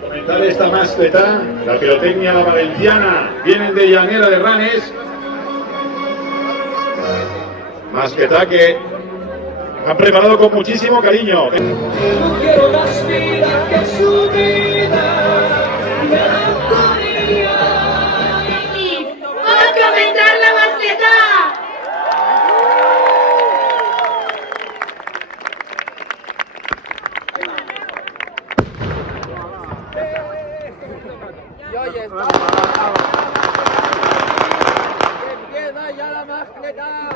Comentar esta mascletá, la Pirotecnia Valenciana, vienen de Llanera de Ranes, mascletá que han preparado con muchísimo cariño. No quiero más vida que su vida, ¡vamos a comenzar la mascletá! ya está. Empieza ya la mascletá.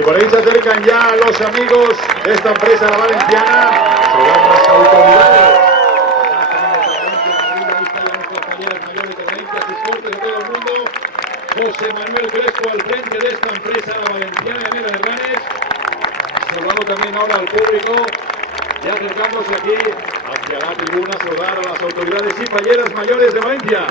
Y por ahí se acercan ya los amigos de esta empresa la valenciana, serán las autoridades. Falleras Mayores de Valencia, sus cortes de todo el mundo. José Manuel Crespo al frente de esta empresa la valenciana de Mera de Ranes. Saludando también ahora al público y acercándose aquí hacia la tribuna a saludar a las autoridades y Falleras Mayores de Valencia.